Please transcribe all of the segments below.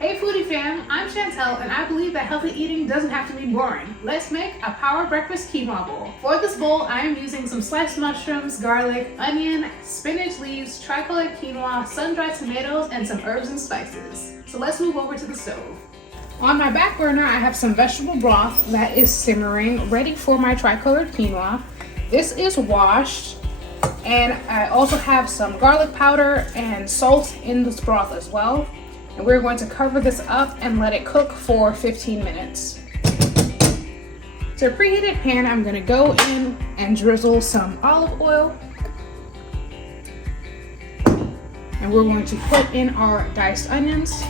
Hey foodie fam, I'm Chantel and I believe that healthy eating doesn't have to be boring. Let's make a power breakfast quinoa bowl. For this bowl, I am using some sliced mushrooms, garlic, onion, spinach leaves, tricolored quinoa, sun-dried tomatoes, and some herbs and spices. So let's move over to the stove. On my back burner, I have some vegetable broth that is simmering, ready for my tricolored quinoa. This is washed, and I also have some garlic powder and salt in this broth as well. And we're going to cover this up and let it cook for 15 minutes. To a preheated pan, I'm going to go in and drizzle some olive oil. And we're going to put in our diced onions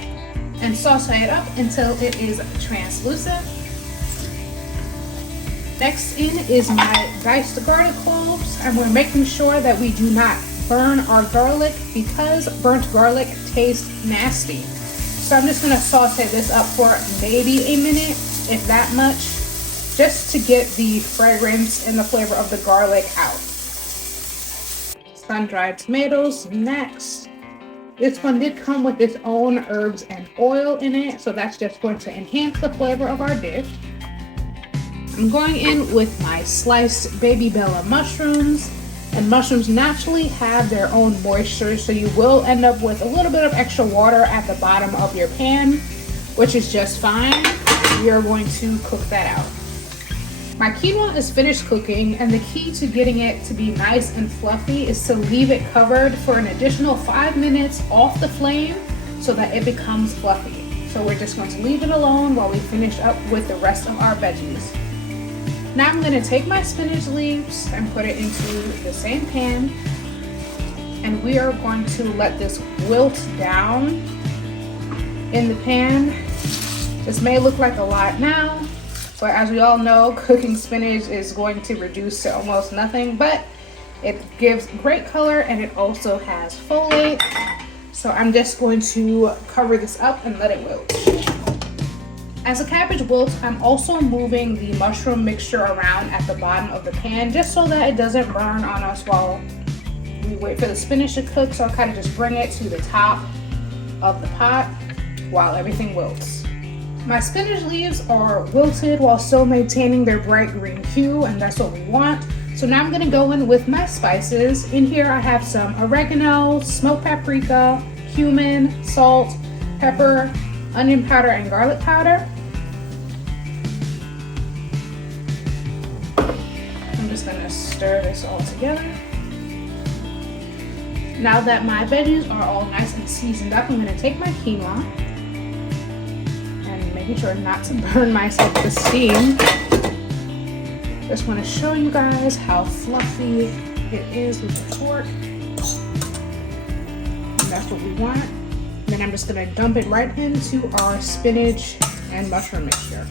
and saute it up until it is translucent. Next in is my diced garlic cloves, and we're making sure that we do not burn our garlic because burnt garlic tastes nasty. So I'm just gonna saute this up for maybe a minute, if that much, just to get the fragrance and the flavor of the garlic out. Sun-dried tomatoes next. This one did come with its own herbs and oil in it, so that's just going to enhance the flavor of our dish. I'm going in with my sliced baby bella mushrooms. And mushrooms naturally have their own moisture, so you will end up with a little bit of extra water at the bottom of your pan, which is just fine. We are going to cook that out. My quinoa is finished cooking, and the key to getting it to be nice and fluffy is to leave it covered for an additional 5 minutes off the flame so that it becomes fluffy. So we're just going to leave it alone while we finish up with the rest of our veggies. Now I'm going to take my spinach leaves and put it into the same pan, and we are going to let this wilt down in the pan. This may look like a lot now, but as we all know, cooking spinach is going to reduce to almost nothing, but it gives great color and it also has folate. So I'm just going to cover this up and let it wilt. As the cabbage wilts, I'm also moving the mushroom mixture around at the bottom of the pan just so that it doesn't burn on us while we wait for the spinach to cook. So I kind of just bring it to the top of the pot while everything wilts. My spinach leaves are wilted while still maintaining their bright green hue, and that's what we want. So now I'm going to go in with my spices. In here I have some oregano, smoked paprika, cumin, salt, pepper, onion powder, and garlic powder. I'm just gonna stir this all together. Now that my veggies are all nice and seasoned up, I'm gonna take my quinoa and making sure not to burn my self-esteem. Just want to show you guys how fluffy it is with the fork. And that's what we want. Then I'm just going to dump it right into our spinach and mushroom mixture.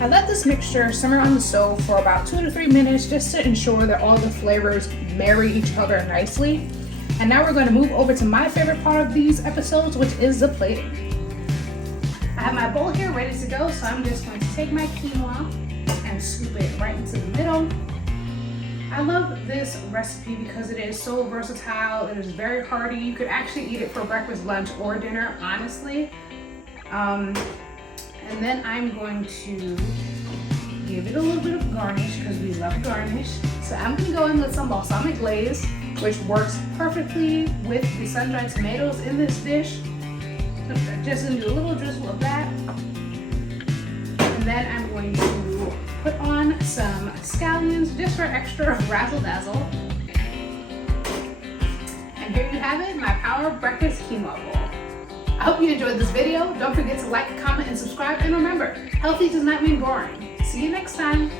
I let this mixture simmer on the stove for about 2 to 3 minutes just to ensure that all the flavors marry each other nicely. And now we're going to move over to my favorite part of these episodes, which is the plating. I have my bowl here ready to go, so I'm just going to take my quinoa and scoop it right into the middle. I love this recipe because it is so versatile. It is very hearty. You could actually eat it for breakfast, lunch, or dinner, honestly. And then I'm going to give it a little bit of garnish because we love garnish. So I'm going to go in with some balsamic glaze, which works perfectly with the sun-dried tomatoes in this dish. So I'm just going to do a little drizzle of that. And then I'm going to put on some scallions just for extra razzle dazzle. And here you have it, my power breakfast quinoa bowl. I hope you enjoyed this video. Don't forget to like, comment, and subscribe. And remember, healthy does not mean boring. See you next time.